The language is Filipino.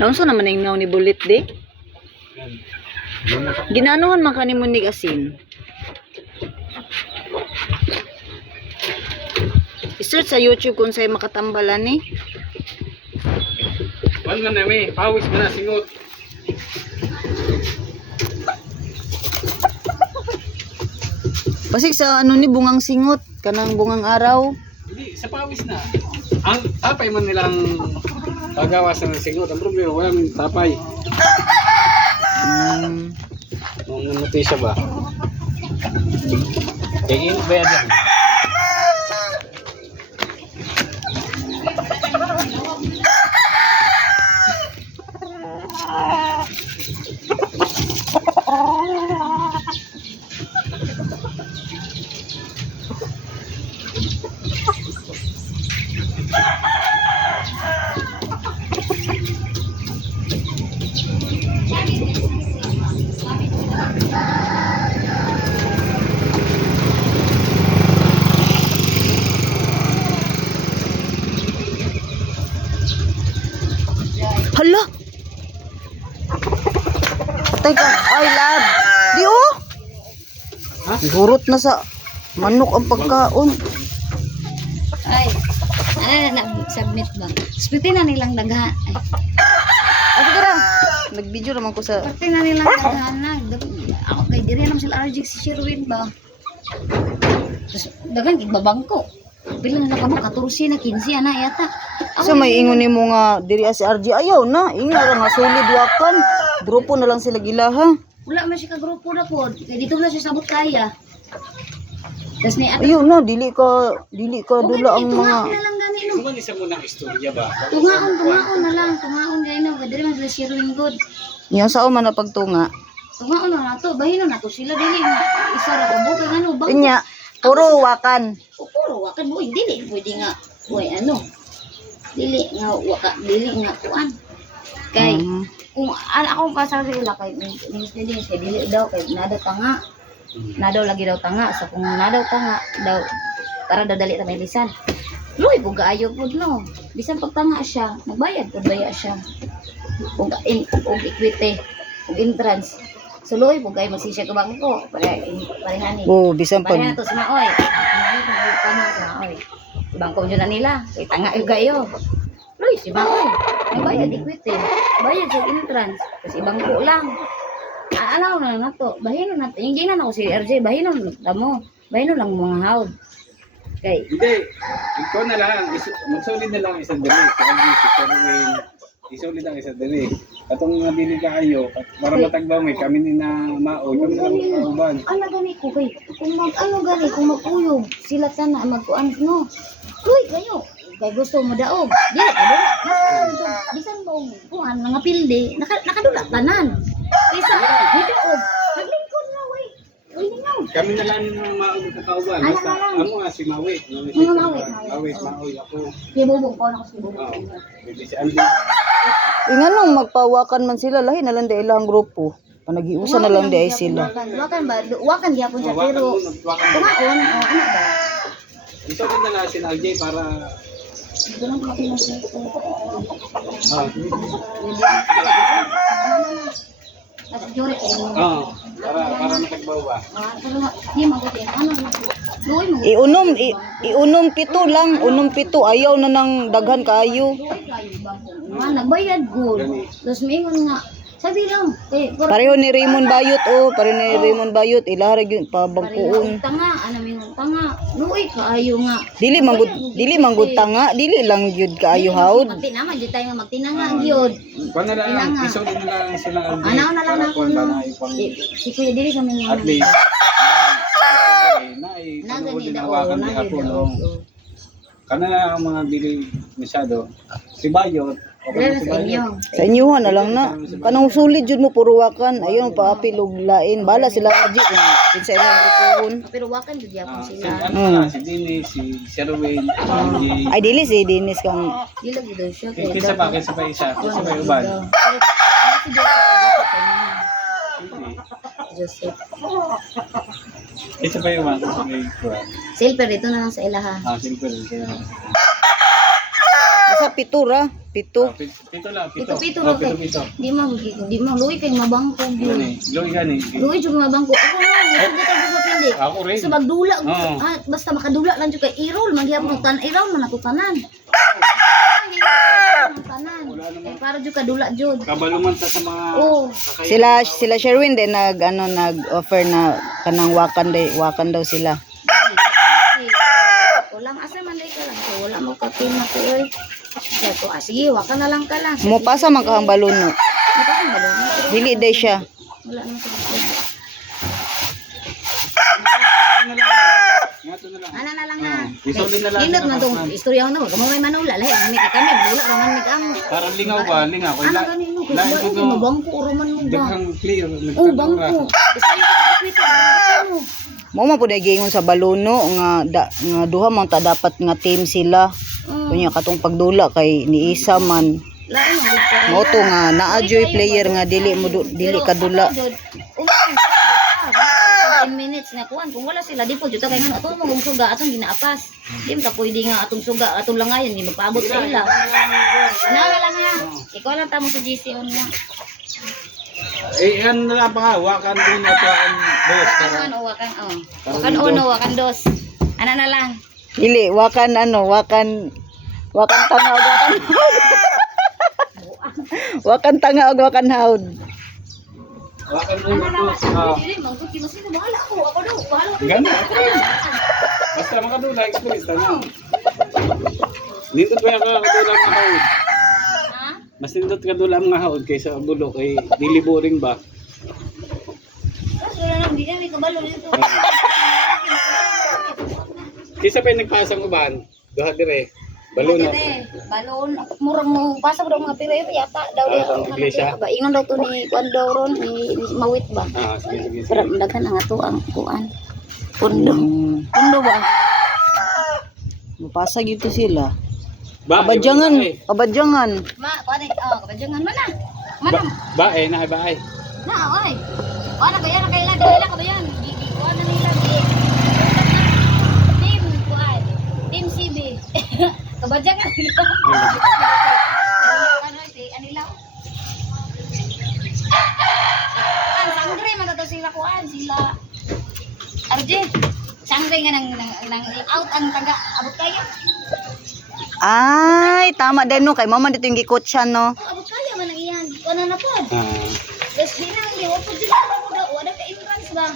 Naunsa naman ang ngaw ni Bulit di? Ginanohan man kanimo nig asin. I-search sa YouTube kung sa'yo makatambalan ni. Wala na may pawis mo na singot. Basig sa ano ni bungang singot, kanang bungang araw. Hindi, sa pawis na. Ang tapay man nilang pagawasan ng singot. Ang problema, walang tapay. Nung namuti siya ba? Kaya ba yan? Hala! Teka, ay lab. Di oh! Ha? Gurot na sa manok ang pagkaon. Ay, na submit ba? Submitin na nilang daghan. Ay, tara. Nag-video naman ko sa... Submitin na nilang daghan na. Ako kay diri naman sila RJ si Sherwin ba? Tapos daghan igbabangko. Pila na kamo 14 na 15 ana yata. So may ingon nimo nga diri si RG ayaw na. Inga ra nga solid wakan. Grupo na lang sila gilaha. Wala man siya ka grupo na pod. Kay dito na siya sabot kaya. Tapos ni ato. Ayaw na dili ka dula ang mga na lang gani no. Ano man isa mo ng istorya ba? Tungaon na lang. Tungaon gani no. Diri man sila Sherwin good. niya sa man na pagtunga. Tungaon na to. Bahino na to sila dili nga isa ra ka buka ano bang. Inya puro wakan. Puro wakan mo dili pwede nga way ano. Dili nga kuan. Kay kung akong kasal sa ila kay dinis dili daw kay nado tanga. Nadaw lagi daw tanga sa kung nadaw tanga daw para daw dali ta may lisan. Luy pug kaayo pud no. Bisan pag tanga siya, magbayad pud baya siya. Kung equity, kung entrance. So luy pug kay magsisya ka bangko parehani. Oh, bisan pag Pareha to sa maoy. Tama sa maoy. Bangko jud na nila, kay tanga yung gayo. Luy si maoy. Magbayad equity. Bayad sa entrance. Kasi bangko lang. Alaw na lang nato. Bahino na to. Yung ginan ako si RJ, bahino na mo. Bahino lang mga haud. Kay Hindi. Ikaw na lang. Magsolid na lang isang dali. Sa kanil si Sherwin. Isolid ang isang dali. Katong nabili ka kayo. Para matagbaw may kami ni na mao. Kami na lang kauban. ano gani ko kay kung kung maguyog sila sana magkuan no. Uy kayo. Kay gusto mo daog. Dili ka dula. Bisan mo kuan mga pilde nakadula tanan. Isa hidaog. Naglingkod na way. Uy ningaw. Kami na lang ng mao kakauban. Ano Basta na lang? amo nga si Mawi. Mawi. Mawi ako. Kay bubong ko na ko si bubong. Oo. Bibi si Aldi. inganong magpawakan man sila lahi na lang di ilang grupo. Panagiusa na lang di ay sila. Wakan ba? Wakan gyapon siya pero tumaon ano ba? Ito din na lang si LJ para Ito lang pati mo siya. At jure ko. para matagbaw ba. Di mabuti. Ano na? Luoy mo. Iunom pito lang, unom pito ayaw na nang daghan kaayo. Luoy kayo ba? Nagbayad good. Tapos mingon nga. Sabi lang. Pareho ni Raymond Bayot pareho ni Raymond Bayot ilaha gyud pabangkuon. Tanga. Ano mingon tanga. Luoy kaayo nga. Dili manggud tanga, dili lang gyud kaayo haud. Magtinaman dito tayo nga magtinanga gyud. Kuan na lang, isolid na lang sila LJ. Ano na lang ako no. Si Kuya dili sa mga. At least Nagani daw. Kana ang mga bili masyado. Si Bayot, okay si Bayot. Sa inyohan na lang na. Kanang sulit jud mo puro wakan. Ayun paapil og lain. Bala sila RG kinsa ilang grupohon. Pero wakan jud yapon Si sila. si Dennis, si Sherwin, si RJ. Ay dili si Dennis kang Dili gyud daw siya. Kinsa pa isa, kinsa pa uban. Joseph. Kinsa pa uban sa may kuan. Silver dito na lang sa ilaha. Simple. sa pitura. Pito. Pito lang, Pito-pito Oh, ra kay. pito. Di mo luwi kay mabangko Gani, gyud. loy gani. Luwi jud mabangko. Ako na, nasugot ako sa pili. Ako rin. Sa magdula, Oo. basta makadula lang jud kay irol, magyapon tan irol man ako tanan. Tanan. Eh para jud kadula jud. Kabalungan ta sa mga Oh. Sila Sherwin din nag-offer na kanang wakan daw sila. Wala asa man day ka lang. So, wala mo kapin na ko eh. Kaya ko, sige, waka na lang ka lang. Mo pasa man ka ang baluno. Ito ang balon. Dili day siya. Wala na sa Ngato na lang. Ana na lang na. Isolid na lang. Nindot man tong istorya ko na. Wag mo may manula. Lahi, ang mika kami. Wala raman mika amo. Para lingaw ba? Lingaw. Ano ganito? Lain ko Kaya mabangko, raman mo ba? Daghang clear. Oh, bangko. Gusto niyo ka kapito. Ano? Mo man pud gingon sa baluno nga duha man ta dapat nga team sila. Kunya katong pagdula kay ni isa man. Lain mo gud ka. Mo to nga naa-joy player nga dili kadula. 10 minutes na kuan kung wala sila di po jud kay ngano ato mo kung suga atong ginaapas di mo ta pwede nga atong suga atong langayon di magpaabot sa ila na lang ha ikaw lang tamo sa GC on lang Eh, ano na lang pa nga. Wakan din na ito ang boss. wakan uno wakan dos ana na lang Dili wakan tanga ug wakan wakan tanga ug wakan haud. Wakan din na boss. Ah. dili man ko kinasi na bahala ako daw bahala ako Ganda. Basta makadula, experience ta na. Nindot ba ka kadula mga haod? ha Mas nindot kadula mga haod kaysa bulo kay dili boring ba? kasi wala nang di kami kabalo dito Kaysa pa yung nagpasang uban, duha dire. Balon na. balon murang mo pasa daw mga pira yata daw Ah, sa iglesia? ba ingon daw to ni kuan daw ron ni Mawit ba Ah, sige, sige. pero daghan ang ato ang kuan pundo Mm. pundo ba Mapasa gyud sila. Ba, Kabadyangan. ma kuan kabajangan man na man ba, na ba ay. na oy kuan na kaya na dala ka ba yan kuan na nila team kuan team CB kabajangan ano si anila sangre man to sila kuan sila RJ sangre nga nang out ang taga abot kayo Ay, tama din no kay mama dito yung gikotsan no. abot kayo man ang iyan kuan na po Ah. Yes, hinang di, wala ka entrance ba?